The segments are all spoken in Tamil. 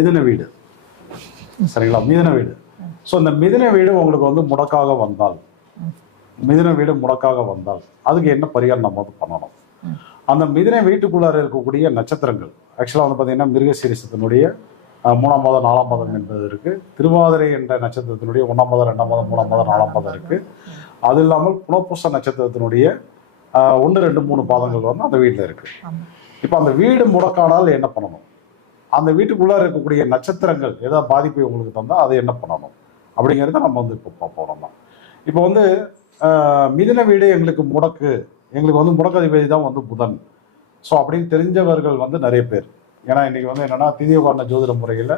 மிதுன வீடு. சரிங்களா? மிதுன வீடு. ஸோ இந்த மிதுன வீடு உங்களுக்கு வந்து முடக்காக வந்தால், மிதுன வீடு முடக்காக வந்தால் அதுக்கு என்ன பரிகாரம் நம்ம வந்து பண்ணணும்? அந்த மிதுன வீட்டுக்குள்ளார இருக்கக்கூடிய நட்சத்திரங்கள் ஆக்சுவலாக வந்து பார்த்தீங்கன்னா மிருகசீரிசத்தினுடைய 3ஆம் பாதம் 4ஆம் பாதம் என்பது இருக்கு. திருவாதிரை என்ற நட்சத்திரத்தினுடைய 1ஆம் பாதம் 2ஆம் பாதம் 3ஆம் பாதம் 4ஆம் பாதம் இருக்கு. அது இல்லாமல் புனர்பூச நட்சத்திரத்தினுடைய 1 2 3 பாதங்கள் வந்து அந்த வீட்டில் இருக்கு. இப்போ அந்த வீடு முடக்கானால் என்ன பண்ணணும்? அந்த வீட்டுக்குள்ளார இருக்கக்கூடிய நட்சத்திரங்கள் ஏதாவது பாதிப்பை உங்களுக்கு தந்தால் அதை என்ன பண்ணணும் அப்படிங்கிறத நம்ம வந்து இப்போ பார்ப்போம். இப்போ வந்து மிதுன வீடு எங்களுக்கு முடக்கு, எங்களுக்கு வந்து முடக்கதிபதி தான் வந்து புதன். ஸோ அப்படின்னு தெரிஞ்சவர்கள் வந்து நிறைய பேர். ஏன்னா இன்னைக்கு வந்து என்னன்னா திதியோகாரண ஜோதிட முறையில்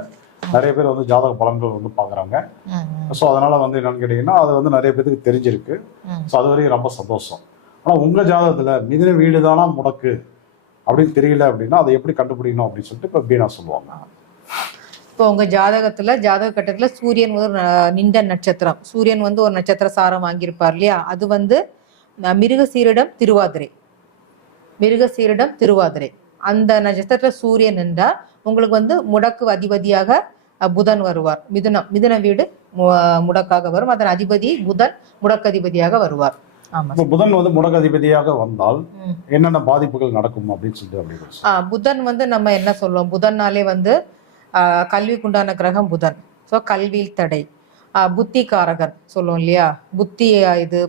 நிறைய பேர் வந்து ஜாதக பலன்கள் வந்து பார்க்குறாங்க. ஸோ அதனால வந்து என்னன்னு கேட்டிங்கன்னா அது வந்து நிறைய பேருக்கு தெரிஞ்சிருக்கு. ஸோ அது வரையும் ரொம்ப சந்தோஷம். ஆனால் உங்கள் ஜாதகத்தில் மிதுன வீடு தானா முடக்கு அப்படின்னு தெரியல அப்படின்னா அதை எப்படி கண்டுபிடிக்கணும் அப்படின்னு சொல்லிட்டு இப்போ பீனா சொல்லுவாங்க. இப்போ உங்க ஜாதகத்துல ஜாதக கட்டத்துல சூரியன் ஒரு நின்ற நட்சத்திரம், சூரியன் வந்து ஒரு நட்சத்திர சாரம் வாங்கியிருப்பார் இல்லையா? அது வந்து மிருகசீரிடம் திருவாதிரை, மிருகசீரிடம் திருவாதிரை அந்த நட்சத்திரத்துல சூரியன் என்றால் உங்களுக்கு வந்து முடக்கு அதிபதியாக புதன் வருவார். மிதுன வீடு முடக்காக வரும். அதன் அதிபதி புதன் முடக்கதிபதியாக வருவார். புதன் வந்து முடக்கதிபதியாக வந்தால் என்னென்ன பாதிப்புகள் நடக்கும் அப்படின்னு சொல்லிட்டு புதன் வந்து நம்ம என்ன சொல்லுவோம், புதன்னாலே வந்து கல்விக்குண்டான கிரகம் புதன். ஸோ கல்வியில் தடை, புத்திகாரகன் சொல்லுவோம் இல்லையா? புத்தி இது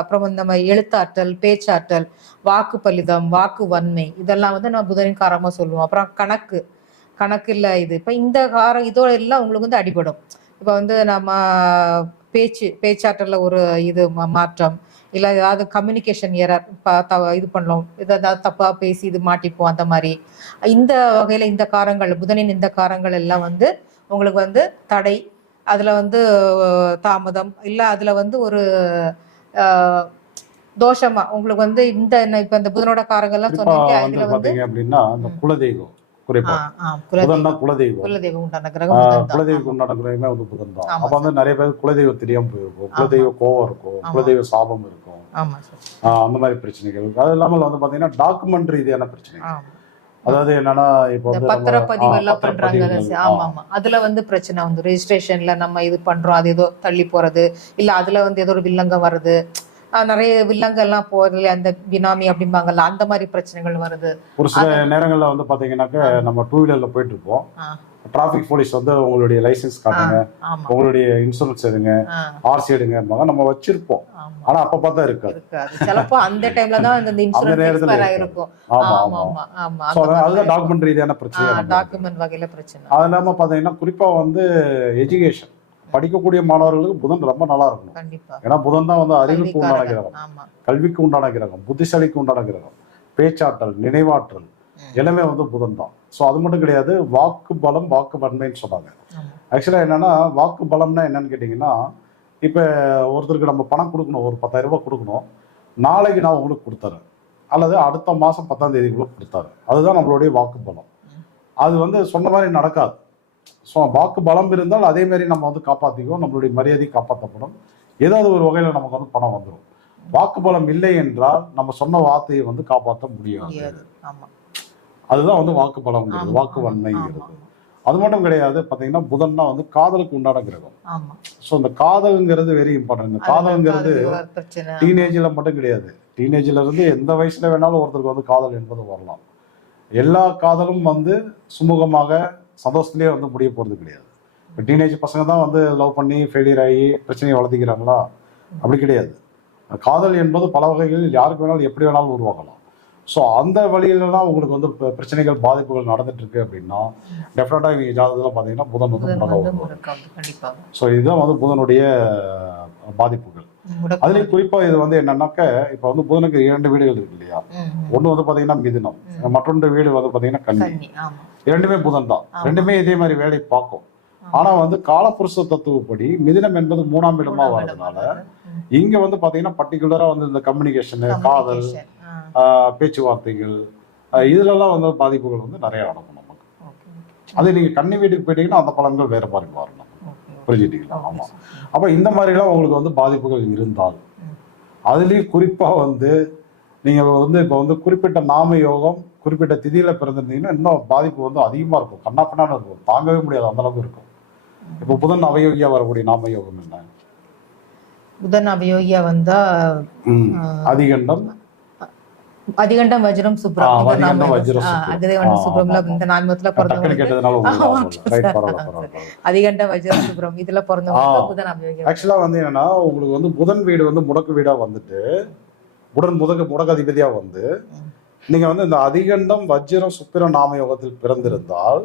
அப்புறம் வந்து நம்ம எழுத்தாற்றல், பேச்சாற்றல், வாக்கு பலிதம், வாக்கு வன்மை, இதெல்லாம் வந்து நம்ம புதனின் காரமாக சொல்லுவோம். அப்புறம் கணக்கு இல்லை இது. இப்போ இந்த இதோட எல்லாம் உங்களுக்கு வந்து அடிபடும். இப்போ வந்து நம்ம பேச்சாற்றலில் ஒரு இது மாற்றம், இல்லை ஏதாவது கம்யூனிகேஷன் எரர் இது பண்ணலாம், ஏதாவது தப்பாக பேசி இது மாட்டிப்போம், அந்த மாதிரி இந்த வகையில் இந்த காரங்கள் புதனின் இந்த காரங்கள் எல்லாம் வந்து உங்களுக்கு வந்து தடை, அதில் வந்து தாமதம், இல்லை அதில் வந்து ஒரு தோஷமா உங்களுக்கு வந்து இந்த இப்போ இந்த புதனோட காரங்கள்லாம் சொன்னீங்க. அதில் வந்து அப்படின்னா அந்த குலதெய்வம் குலதெய்வம் உண்டான கிரகமே வந்து புதன் தான். அப்ப வந்து நிறைய பேர் குலதெய்வம் தெரியாம போயிருக்கும், குலதெய்வ கோவம் இருக்கும், குலதெய்வ சாபம் இருக்கும், அந்த மாதிரி பிரச்சனைகள். அது இல்லாமல் வந்து பாத்தீங்கன்னா டாக்குமெண்ட் ரீதியான பிரச்சனைகள். அதாவது என்னன்னா இப்போ பத்திரப்பதிவு எல்லாம் பண்றாங்க. ஆமா ஆமா, அதுல வந்து பிரச்சனை வந்து ரெஜிஸ்ட்ரேஷன்ல நம்ம இது பண்றோம், அது ஏதோ தள்ளி போறது, இல்ல அதுல வந்து ஏதோ ஒரு வில்லங்கம் வருது, நிறைய வில்லங்கெல்லாம் போறது, அந்த பினாமி அப்படிம்பாங்கல்ல, அந்த மாதிரி பிரச்சனைகள் வருது. ஒரு சில நேரங்கள்ல வந்து பாத்தீங்கன்னாக்க நம்ம 2 வீலர்ல போயிட்டு இருப்போம், டிராபிக் போலீஸ் வந்து உங்களுடைய லைசன்ஸ் காட்டுங்க, உங்களுடைய இன்சூரன்ஸ் எடுங்க, ஆர்சி எடுங்க, நம்ம வச்சிருப்போம். ஆனா அப்ப பார்த்தா இருக்காது. சிலப்போ அந்த டைம்ல தான் அந்த இன்சூரன்ஸ் இருக்கும். அதுதான் டாக்குமெண்ட் ரீதியான பிரச்சனை, டாக்குமெண்ட் வகையில பிரச்சனை. அது இல்லாம பாத்தீங்கன்னா குறிப்பா வந்து எஜுகேஷன் படிக்கக்கூடிய மாணவர்களுக்கு புதன் ரொம்ப நல்லா இருக்கும். ஏன்னா புதன் தான் வந்து அறிவுக்கு உண்டான கிரகம், கல்விக்கு உண்டான கிரகம், புத்திசாலிக்கு உண்டான கிரகம், பேச்சாற்றல், நினைவாற்றல் எல்லாமே வந்து புதன் தான். ஸோ அது மட்டும் கிடையாது, வாக்கு பலம், வாக்கு வன்மைன்னு சொன்னாங்க. ஆக்சுவலா என்னன்னா வாக்கு பலம்னா என்னன்னு கேட்டீங்கன்னா, இப்ப ஒருத்தருக்கு நம்ம பணம் கொடுக்கணும், ஒரு 10,000 ரூபாய் கொடுக்கணும், நாளைக்கு நான் உங்களுக்கு கொடுத்துறேன், அல்லது அடுத்த மாசம் 10ஆம் தேதிக்குள்ள கொடுத்தாரு, அதுதான் நம்மளுடைய வாக்கு பலம். அது வந்து சொன்ன மாதிரி நடக்காது. ஸோ வாக்கு பலம் இருந்தால் அதே மாதிரி நம்ம வந்து காப்பாற்றிக்குவோம், நம்மளுடைய மரியாதை காப்பாற்றப்படும், ஏதாவது ஒரு வகையில் நமக்கு வந்து பணம் வந்துடும். வாக்கு பலம் இல்லை என்றால் நம்ம சொன்ன வார்த்தையை வந்து காப்பாற்ற முடியாது. அதுதான் வந்து வாக்கு பலம்ங்கிறது, வாக்கு வன்மைங்கிறது. அது மட்டும் கிடையாது, பார்த்தீங்கன்னா புதன்னா வந்து காதலுக்கு உண்டான கிரகம். ஸோ இந்த காதல்ங்கிறது வெரி இம்பார்ட்டன்ட். இந்த காதல்ங்கிறது டீனேஜில் மட்டும் கிடையாது, டீனேஜில் இருந்து எந்த வயசுல வேணாலும் ஒருத்தருக்கு வந்து காதல் என்பது வரலாம். எல்லா காதலும் வந்து சுமூகமாக சந்தோஷத்துலேயே வந்து முடிய போகிறது கிடையாது. இப்போ டீனேஜ் பசங்க தான் வந்து லவ் பண்ணி ஃபெயிலியர் ஆகி பிரச்சனையை வளர்த்திக்கிறாங்களா? அப்படி கிடையாது. காதல் என்பது பல வகைகளில் யாருக்கு வேணாலும் எப்படி வேணாலும் உருவாகலாம். ஸோ அந்த வழியிலலாம் உங்களுக்கு வந்து பிரச்சனைகள், பாதிப்புகள் நடந்துட்டு இருக்கு அப்படின்னா டெஃபினட்டாக இவங்க ஜாதகத்தில் பார்த்தீங்கன்னா புதன் வந்து முடக்கம். ஸோ இதுதான் வந்து புதனுடைய பாதிப்புகள். அதுலேயும் குறிப்பாக இது வந்து என்னன்னாக்க, இப்போ வந்து புதனுக்கு 2 வீடுகள் இருக்கு இல்லையா? ஒன்று வந்து பார்த்தீங்கன்னா மிதுனம், மற்றொன்று வீடு வந்து பார்த்தீங்கன்னா கன்னி. இரண்டுமே புதன் தான், ரெண்டுமே இதே மாதிரி வேலை பார்க்கும். ஆனா வந்து காலப்புருஷ தத்துவப்படி மிதுனம் என்பது 3ஆம் இடமா வர்றதுனால இங்க வந்து பாத்தீங்கன்னா பர்டிகுலரா வந்து இந்த கம்யூனிகேஷன், காதல், பேச்சுவார்த்தைகள், இதுலலாம் வந்து பாதிப்புகள் வந்து நிறைய நடக்கும் நமக்கு. அது நீங்க கன்னி வீட்டுக்கு போயிட்டீங்கன்னா அந்த பலன்கள் வேற மாதிரி மாறணும், புரிஞ்சுட்டீங்களா? ஆமா. அப்ப இந்த மாதிரி எல்லாம் உங்களுக்கு வந்து பாதிப்புகள் இருந்தால், அதுலயும் குறிப்பா வந்து நீங்க வந்து இப்ப வந்து குறிப்பிட்ட நாம யோகம், குறிப்பிட்ட திதியில பிறந்திருந்தீங்கன்னா இன்னும் பாதிப்பு வந்து அதிகமா இருக்கும், கண்ணாப்பண்ணான்னு இருக்கும், தாங்கவே முடியாது, அந்த அளவுக்கு இருக்கும். இப்போ புதன் அவயோகியா வரக்கூடிய நாம யோகம் என்ன? புதன் அவயோகியா வந்தா அதிகண்டம் அதிகண்டம் வஜ்ரம் சுப்ரம் இந்த நாமத்துல அதிகண்டம் வஜ்ரம் சுப்ரம் இதுல பிறந்தவங்க புதன் அவயோகியா. ஆக்சுவலா வந்து என்னன்னா உங்களுக்கு வந்து புதன் வீடு வந்து முடக்கு வீடா வந்துட்டு புதன் முடக்கு அதிபதியா வந்து நீங்க வந்து இந்த அதிகண்டம் வஜ்ரம் சுப்பிரம் நாம யோகத்தில் பிறந்திருந்தால்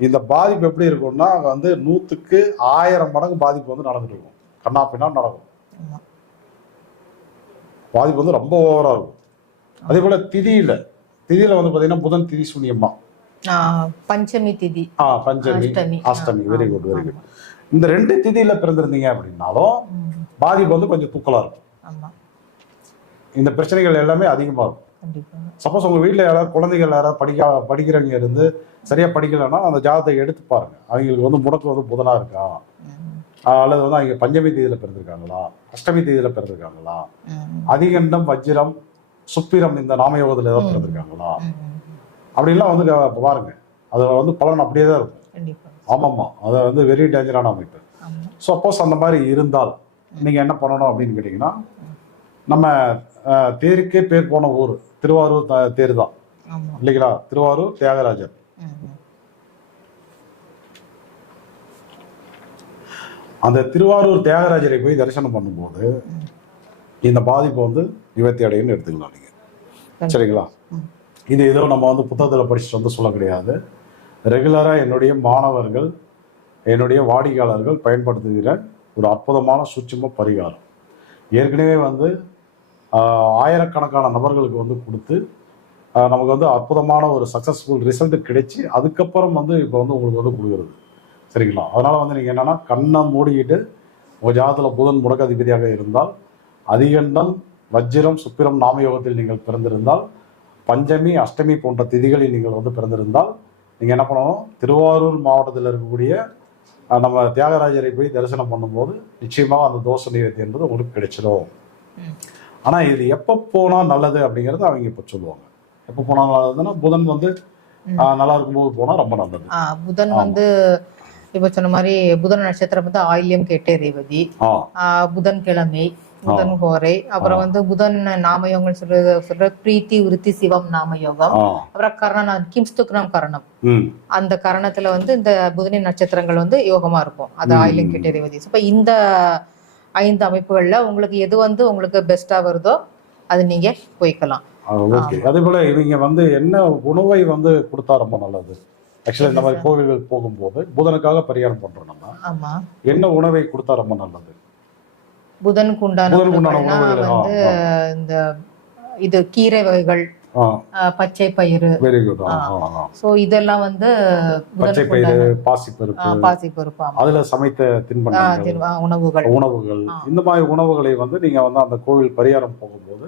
இந்த பாதிப்பு எப்படி இருக்கும்னா வந்து 100க்கு 1000 மடங்கு பாதிப்பு வந்து நடந்துட்டு இருக்கும், கண்ணாப்பின்னா நடக்கும், பாதிப்பு வந்து ரொம்ப ஓவரா இருக்கும். அதே போல திதியில வந்து பாத்தீங்கன்னா புதன் திதி சூன்யமா, பஞ்சமி திதி, பஞ்சமி அஷ்டமி, வெரி குட் வெரி குட். இந்த 2 திதியில பிறந்திருந்தீங்க அப்படின்னாலும் பாதிப்பு வந்து கொஞ்சம் தூக்கலா இருக்கும், இந்த பிரச்சனைகள் எல்லாமே அதிகமா இருக்கும். சப்போஸ் உங்க வீட்டுல யாராவது குழந்தைகள் யாராவது படிக்கிறவங்க இருந்து சரியா படிக்கலன்னா அந்த ஜாதகத்தை எடுத்து பாருங்க, அவங்களுக்கு வந்து முடக்கு வந்து புதனா இருக்கா, அல்லது வந்து அவங்க பஞ்சமி தேதியில பிறந்திருக்காங்களா, அஷ்டமி தேதியில பிறந்திருக்காங்களா, அதிகண்டம் வஜ்ரம் சுப்பிரம் இந்த நாமயோகத்துல ஏதாவது பிறந்திருக்காங்களா அப்படின்லாம் வந்து பாருங்க, அது வந்து பலன் அப்படியே தான் இருக்கும். ஆமாம்மா, அது வந்து வெரி டேஞ்சரான அமைப்பு. சப்போஸ் அந்த மாதிரி இருந்தால் நீங்க என்ன பண்ணணும் அப்படின்னு கேட்டீங்கன்னா, நம்ம தேருக்கே பேர் போன ஊர் திருவாரூர் தேர் தான் இல்லைங்களா, திருவாரூர் தியாகராஜர். அந்த திருவாரூர் தியாகராஜரை போய் தரிசனம் பண்ணும்போது இந்த பாதிப்பு வந்து நிவர்த்தி அடையுன்னு எடுத்துக்கலாம் நீங்க, சரிங்களா? இது ஏதோ நம்ம வந்து புத்தகத்தில் படிச்சுட்டு வந்து சொல்ல கிடையாது. ரெகுலரா என்னுடைய மாணவர்கள், என்னுடைய வாடிக்கையாளர்கள் பயன்படுத்துகிற ஒரு அற்புதமான சூட்சும பரிகாரம். ஏற்கனவே வந்து ஆயிரக்கணக்கான நபர்களுக்கு வந்து கொடுத்து நமக்கு வந்து அற்புதமான ஒரு சக்சஸ்ஃபுல் ரிசல்ட் கிடைச்சி அதுக்கப்புறம் வந்து இப்போ வந்து உங்களுக்கு வந்து கொடுக்குறது, சரிங்களா? அதனால வந்து நீங்கள் என்னன்னா கண்ணை மூடிக்கிட்டு உங்கள் ஜாதகத்தில் புதன் முடக்க அதிபதியாக இருந்தால், அதிகண்டம் வஜ்ரம் சுப்பிரம் நாமயோகத்தில் நீங்கள் பிறந்திருந்தால், பஞ்சமி அஷ்டமி போன்ற திதிகளில் நீங்கள் வந்து பிறந்திருந்தால் நீங்கள் என்ன பண்ணணும், திருவாரூர் மாவட்டத்தில் இருக்கக்கூடிய நம்ம தியாகராஜரை போய் தரிசனம் பண்ணும்போது நிச்சயமாக அந்த தோஷ நிவர்த்தி என்பது உங்களுக்கு கிடைச்சிடும். ஆனால் இது எப்போ போனால் நல்லது அப்படிங்கிறது அவங்க இப்போ சொல்லுவாங்க. எப்போ போனால் நல்லதுன்னா புதன் வந்து நல்லா இருக்கும்போது போனால் ரொம்ப நல்லது. புதன் வந்து இப்ப சொன்ன மாதிரி புதன் நட்சத்திரம் வந்து ஆயில்யம் கேட்டே ரேவதி, புதன் கிழமை, புதன் கோரை, அப்புறம் வந்து புதன் நாமயோகம் சொல்ற பிரீத்தி விருத்தி சிவம் நாமயோகம், அப்புறம் கரணம் கிம்ஸ்துக்னம் கரணம், அந்த கரணத்துல வந்து இந்த புதனின் நட்சத்திரங்கள் வந்து யோகமா இருக்கும், அது ஆயில்யம் கேட்டே ரேவதி. இப்ப இந்த 5 அமைப்புகள்ல உங்களுக்கு எது வந்து உங்களுக்கு பெஸ்டா வருதோ அது நீங்க போய்க்கலாம். அதே போல இவங்க வந்து என்ன உணவை வந்து கொடுத்தா ரொம்ப நல்லது? ஆக்சுவலா இந்த மாதிரி கோவில்கள் போகும்போது புதனுக்காக பரிகாரம் பண்றோம் நம்ம. ஆமா, என்ன உணவை கொடுத்தா ரொம்ப நல்லது? புதனுக்கு உண்டான வந்து இந்த இது கீரை வகைகள், பச்சை பயிறு, வெரி குட். சோ இதெல்லாம் வந்து பச்சை பயிறு, பாசிப்பருப்பு, அதுல சமைத்த உணவுகள் இந்த மாதிரி உணவுகளை வந்து நீங்க வந்து அந்த கோவில் பரிகாரம் போகும்போது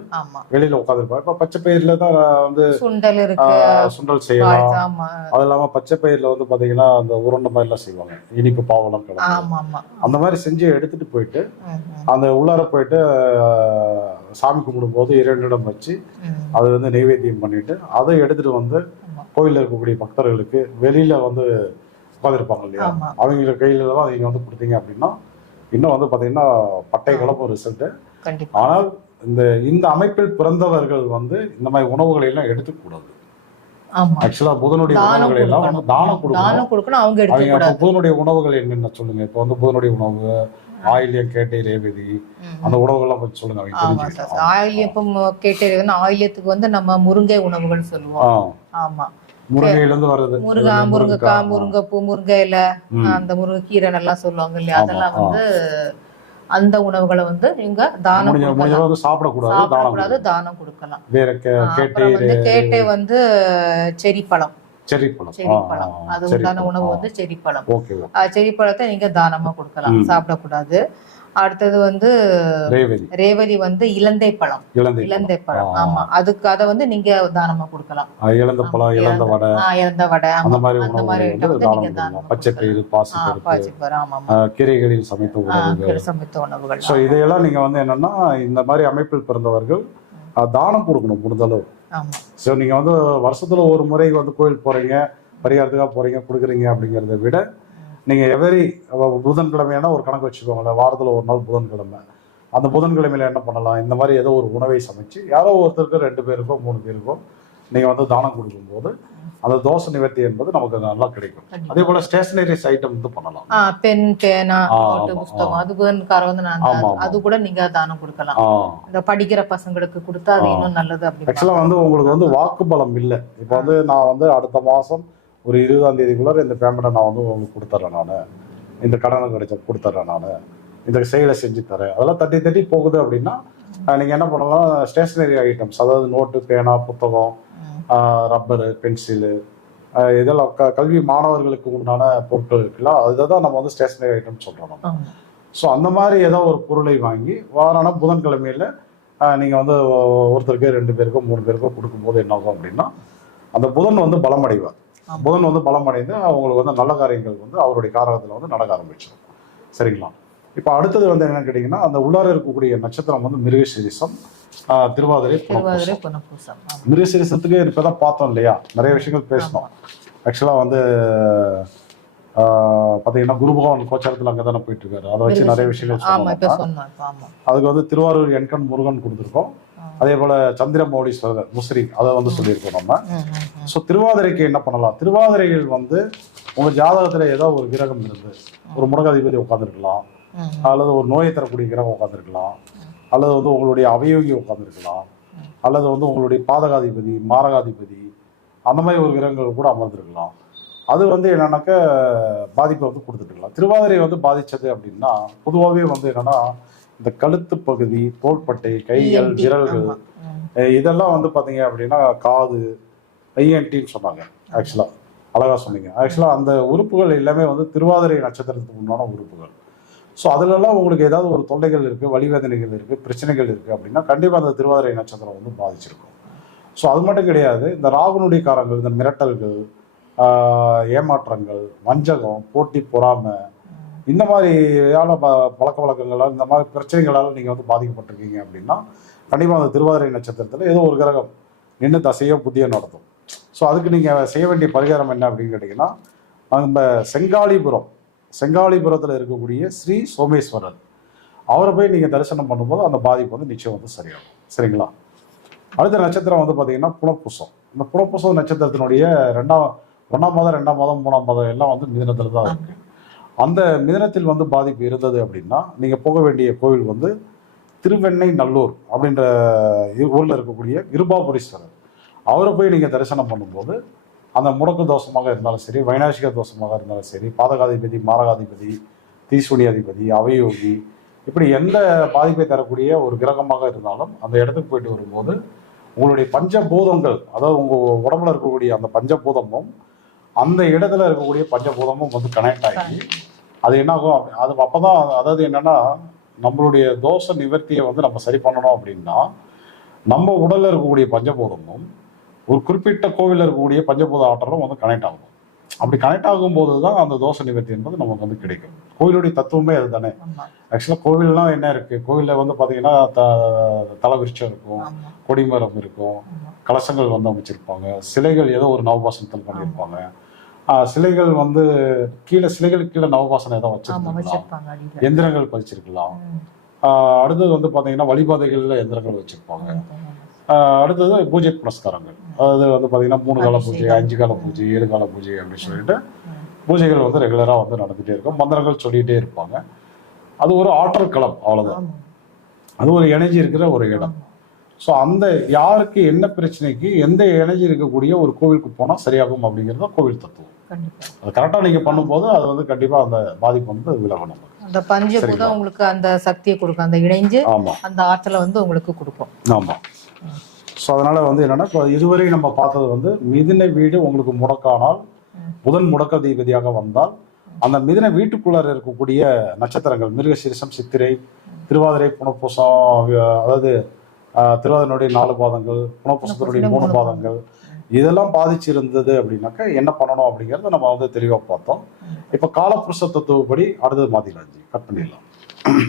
வெளியில உட்காந்துருப்பாங்க. இப்ப பச்சை பயிர்ல தான் வந்து சுண்டல் இருக்கு, சுண்டல் செய்யலாம். அது இல்லாம பச்சை பயிர்ல வந்து பாத்தீங்கன்னா அந்த உருண்டை மாதிரி எல்லாம் செய்வாங்க, இனிப்பு பாவெல்லாம் கலந்து அந்த மாதிரி செஞ்சு எடுத்துட்டு போயிட்டு அந்த உள்ளார போயிட்டு சாமி கும்பிடும் போது இறைவனிடம் வச்சு அது வந்து நைவேத்தியம் பண்ணிட்டு அதை எடுத்துட்டு வந்து கோயிலில் இருக்கக்கூடிய பக்தர்களுக்கு வெளியில வந்து உட்காந்துருப்பாங்க இல்லையா, அவங்க கையில எல்லாம் நீங்க வந்து கொடுத்தீங்க அப்படின்னா இன்னும் வந்து பாத்தீங்கன்னா பட்டை கலப்பு ரிசல்ட். ஆனால் இந்த அமைப்பில் பிறந்தவர்கள் வந்து இந்த மாதிரி உணவுகளை எல்லாம் எடுத்துக்கூடாது. ஆக்சுவலா புதனுடைய உணவுகளை எல்லாம் வந்து தானம் கொடுக்கணும். அவங்க புதனுடைய உணவுகள் என்னென்ன சொல்லுங்க. இப்போ வந்து புதனுடைய உணவு ஆயில்யம் கேட்டை ரேவதி, அந்த உணவுகள்லாம் கொஞ்சம் சொல்லுங்க. ஆயில்யம் கேட்டை ரேவதி ஆயில்யத்துக்கு வந்து நம்ம முருங்கை உணவுகள் சொல்லுவோம். ஆமா, முருங்கையில இருந்து வருது, முருங்கைக்காய், முருங்கைப்பூ, முருங்கை இலை, அந்த முருங்கைக்கீரை எல்லாம் சொல்லுவாங்க இல்லையா, அதெல்லாம் வந்து அந்த உணவுகளை வந்து நீங்க தானம் சாப்பிடக்கூடாது, தானம் கொடுக்கலாம். கேட்டை வந்து செரிப்பழம், அது உண்டான உணவு வந்து செரிப்பழம். செரிப்பழத்தை நீங்க தானமா கொடுக்கலாம், சாப்பிடக்கூடாது. அடுத்தது வந்து ரேவதி வந்து இலந்தை பழம். ஆமா, அதுக்கு அதை வந்து நீங்க தானமா கொடுக்கலாம். இலந்த பழம், இலந்த வடை, அந்த மாதிரி நீங்க தானம். பச்சை பயிறு, பாசிப்பருப்பு, கீரைகளில் சமைத்த உணவுகள். சோ இதையெல்லாம் நீங்க வந்து என்னன்னா இந்த மாதிரி அமைப்பில் பிறந்தவர்கள் தானம் கொடுக்கணும் முடிந்தளவு. ஆமா. ஸோ நீங்க வந்து வருஷத்துல ஒரு முறை வந்து கோயில் போறீங்க, பரிகாரத்துக்காக போறீங்க, கொடுக்குறீங்க அப்படிங்கிறத விட நீங்க எவரி புதன்கிழமையான ஒரு கணக்கு வச்சுக்கோங்களேன். வாரத்துல ஒரு நாள் புதன்கிழமை, அந்த புதன்கிழமையில என்ன பண்ணலாம், இந்த மாதிரி ஏதோ ஒரு உணவை சமைச்சு யாரோ ஒருத்தருக்கு 2 பேருக்கோ 3 பேருக்கோ நீங்க வந்து தானம் கொடுக்கும்போது அந்த தோஷ நிவர்த்தி என்பது நமக்கு நல்லா கிடைக்கும். அதே போல ஸ்டேஷனரிஸ் ஐட்டம் வந்து பண்ணலாம். பென், பேனா, நோட்டு, புத்தகம், அது புதன்காரம் வந்து அது கூட நீங்க தானம் கொடுக்கலாம். இந்த படிக்கிற பசங்களுக்கு கொடுத்தா அது இன்னும் நல்லது. அப்படி ஆக்சுவலா வந்து உங்களுக்கு வந்து வாக்கு பலம் இல்லை. இப்போ வந்து நான் வந்து அடுத்த மாசம் ஒரு 20ஆம் தேதிக்குள்ள இந்த பேமெண்ட்டை நான் வந்து உங்களுக்கு கொடுத்துட்றேன், நான் இந்த கடனை கிடைச்ச கொடுத்துட்றேன், நான் இந்த செயலை செஞ்சு தரேன், அதெல்லாம் தட்டி தட்டி போகுது அப்படின்னா நீங்க என்ன பண்ணலாம், ஸ்டேஷனரி ஐட்டம்ஸ், அதாவது நோட்டு, பேனா, புத்தகம், ரப்பரு, பென்சிலு, இதெல்லாம் கல்வி மாணவர்களுக்கு உண்டான பொருட்கள் இருக்குல்ல, அதுதான் நம்ம வந்து ஸ்டேஷனரி ஐட்டம் சொல்றோம். ஸோ அந்த மாதிரி ஏதோ ஒரு பொருளை வாங்கி வாரான புதன்கிழமையில நீங்க வந்து ஒருத்தருக்கு 2 பேருக்கோ 3 பேருக்கோ கொடுக்கும்போது என்ன ஆகும் அப்படின்னா அந்த புதன் வந்து பலமடைவார். புதன் வந்து பலமடைந்து அவங்களுக்கு வந்து நல்ல காரியங்கள் வந்து அவருடைய காரகத்தில் வந்து நடக்க ஆரம்பிச்சிடும். சரிங்களா? இப்போ அடுத்தது வந்து என்னன்னு கேட்டீங்கன்னா, அந்த உள்ளார இருக்கக்கூடிய நட்சத்திரம் வந்து மிருகசீரிஷம், திருவாதிரை, புனர்பூசம். மிருகசீரிஷத்துக்கு இப்பதான் பார்த்தோம் இல்லையா, நிறைய விஷயங்கள் பேசணும். ஆக்சுவலா வந்து பாத்தீங்கன்னா குரு பகவான் கோச்சாரத்தில் அங்கே தானே போயிட்டு இருக்காரு, அதை வச்சு நிறைய விஷயங்கள் சொல்லணும். அதுக்கு வந்து திருவாரூர் எண்கண் முருகன் கொடுத்துருக்கோம். அதே போல சந்திரமௌலீஸ்வரர் முசிறி அதை வந்து சொல்லியிருக்கோம் நம்ம. ஸோ திருவாதிரைக்கு என்ன பண்ணலாம், திருவாதிரையில் வந்து உங்க ஜாதகத்துல ஏதோ ஒரு கிரகம் இருந்து, ஒரு முடகாதிபதி உட்காந்துருக்கலாம், அல்லது ஒரு நோயை தரக்கூடிய கிரகம் உட்காந்துருக்கலாம், அல்லது வந்து உங்களுடைய அவயோகி உட்காந்துருக்கலாம், அல்லது வந்து உங்களுடைய பாதகாதிபதி, மாரகாதிபதி, அந்த மாதிரி ஒரு கிரகங்கள் கூட அமர்ந்திருக்கலாம். அது வந்து என்னன்னாக்க பாதிப்பை வந்து கொடுத்துட்டுருக்கலாம். திருவாதிரை வந்து பாதிச்சது அப்படின்னா பொதுவாகவே வந்து என்னன்னா இந்த கழுத்து பகுதி, தோள்பட்டை, கைகள், விரல்கள், இதெல்லாம் வந்து பார்த்தீங்க அப்படின்னா காது, ஐஎன்டின்னு சொன்னாங்க. ஆக்சுவலாக அழகா சொன்னீங்க. ஆக்சுவலாக அந்த உறுப்புகள் எல்லாமே வந்து திருவாதிரை நட்சத்திரத்துக்கு உண்டான உறுப்புகள். ஸோ அதுலலாம் உங்களுக்கு ஏதாவது ஒரு தொல்லைகள் இருக்குது, வலிவேதனைகள் இருக்குது, பிரச்சனைகள் இருக்குது அப்படின்னா கண்டிப்பாக அந்த திருவாதிரை நட்சத்திரம் வந்து பாதிச்சிருக்கும். ஸோ அது மட்டும் கிடையாது, இந்த ராகுனுடைய காரங்கள், இந்த மிரட்டல்கள், ஏமாற்றங்கள், வஞ்சகம், போட்டி, பொறாமை, இந்த மாதிரியான பழக்க வழக்கங்களால், இந்த மாதிரி பிரச்சனைகளால் நீங்கள் வந்து பாதிக்கப்பட்டிருக்கீங்க அப்படின்னா கண்டிப்பாக அந்த திருவாதிரை நட்சத்திரத்தில் ஏதோ ஒரு கிரகம் நின்று தசையோ புத்தியோ நடத்தும். ஸோ அதுக்கு நீங்கள் செய்ய வேண்டிய பரிகாரம் என்ன அப்படின்னு கேட்டிங்கன்னா, நம்ம செங்காலிபுரத்தில் இருக்கக்கூடிய ஸ்ரீ சோமேஸ்வரர், அவரை போய் நீங்கள் தரிசனம் பண்ணும்போது அந்த பாதிப்பு வந்து நிச்சயம் வந்து சரியாகும். சரிங்களா? அடுத்த நட்சத்திரம் வந்து பார்த்தீங்கன்னா புனர்பூசம். இந்த புனர்பூசம் நட்சத்திரத்தினுடைய 1ஆம் மாதம், 2ஆம் மாதம், 3ஆம் மாதம் எல்லாம் வந்து மிதுனத்தில் தான் இருக்கு. அந்த மிதுனத்தில் வந்து பாதிப்பு இருந்தது அப்படின்னா நீங்கள் போக வேண்டிய கோவில் வந்து திருவெண்ணை நல்லூர் அப்படின்ற ஊரில் இருக்கக்கூடிய இருபாபுரீஸ்வரர், அவரை போய் நீங்கள் தரிசனம் பண்ணும்போது அந்த முடக்கு தோஷமாக இருந்தாலும் சரி, வைநாசிக தோஷமாக இருந்தாலும் சரி, பாதகாதிபதி, மாரகாதிபதி, தீசூனியாதிபதி, அவயோகி, இப்படி எந்த பாதிப்பை தரக்கூடிய ஒரு கிரகமாக இருந்தாலும் அந்த இடத்துக்கு போயிட்டு வரும்போது உங்களுடைய பஞ்சபூதங்கள், அதாவது உங்கள் உடம்புல இருக்கக்கூடிய அந்த பஞ்சபூதமும் அந்த இடத்துல இருக்கக்கூடிய பஞ்சபூதமும் வந்து கனெக்ட் ஆகி அது என்னாகும், அது அப்போதான், அதாவது என்னன்னா நம்மளுடைய தோஷ நிவர்த்தியை வந்து நம்ம சரி பண்ணணும் அப்படின்னா நம்ம உடல்ல இருக்கக்கூடிய பஞ்சபூதமும் ஒரு குறிப்பிட்ட கோவிலில் இருக்கக்கூடிய பஞ்சபூத ஆற்றலும் வந்து கனெக்ட் ஆகும். அப்படி கனெக்ட் ஆகும்போது தான் அந்த தோஷ நிவர்த்தி என்பது நமக்கு வந்து கிடைக்கும். கோவிலுடைய தத்துவமே அது தானே. ஆக்சுவலாக கோவில்லாம் என்ன இருக்கு, கோவிலில் வந்து பார்த்தீங்கன்னா தலவிருச்சம் இருக்கும், கொடிமரம் இருக்கும், கலசங்கள் வந்து அமைச்சிருப்பாங்க, சிலைகள் ஏதோ ஒரு நவபாசனத்தில் பண்ணியிருப்பாங்க, சிலைகள் வந்து சிலைகளுக்கு கீழே நவபாசனம் ஏதோ வச்சிருப்பாங்க, எந்திரங்கள் பதிச்சிருக்கலாம். அடுத்தது வந்து பார்த்தீங்கன்னா வழிபாதைகளில் எந்திரங்கள் வச்சிருப்பாங்க. அடுத்தது பூஜை புனஸ்காரங்கள், அதாவது வந்து பார்த்தீங்கன்னா 3 கால பூஜை, 5 கால பூஜை, 7 கால பூஜை அப்படின்னு சொல்லிட்டு பூஜைகள் வந்து ரெகுலராக வந்து நடந்துகிட்டே இருக்கும். மந்திரங்கள் சொல்லிகிட்டே இருப்பாங்க. அது ஒரு ஆற்றல் களம், அவ்வளோதான். அது ஒரு எனர்ஜி இருக்கிற ஒரு இடம். ஸோ அந்த யாருக்கு என்ன பிரச்சனைக்கு எந்த எனர்ஜி இருக்கக்கூடிய ஒரு கோவிலுக்கு போனால் சரியாகும் அப்படிங்கிறது தான் கோவில் தத்துவம். அது கரெக்டாக நீங்கள் பண்ணும்போது அது வந்து கண்டிப்பாக அந்த பாதிப்பு வந்து விலகணும். அந்த பஞ்சபூதம் உங்களுக்கு அந்த சக்தியை கொடுக்கும், அந்த இணைஞ்சு அந்த ஆற்றலை வந்து உங்களுக்கு கொடுக்கும். ஆமாம். ஸோ அதனால வந்து என்னன்னா, இப்போ இதுவரை நம்ம பார்த்தது வந்து மிதுன வீடு உங்களுக்கு முடக்கானால், புதன் முடக்காதிபதியாக வந்தால் அந்த மிதுன வீட்டுக்குள்ளார இருக்கக்கூடிய நட்சத்திரங்கள் மிருகசீரிஷம், சித்திரை, திருவாதிரை, புனர்பூசம், அதாவது திருவாதிரையுடைய 4 பாதங்கள், புனர்பூசத்தினுடைய 3 பாதங்கள், இதெல்லாம் பாதிச்சிருந்தது அப்படின்னாக்கா என்ன பண்ணணும் அப்படிங்கிறத நம்ம வந்து தெளிவாக பார்த்தோம். இப்போ காலப்புருஷ தத்துவப்படி அடுத்தது மாத்திடலாம், கட் பண்ணிடலாம்.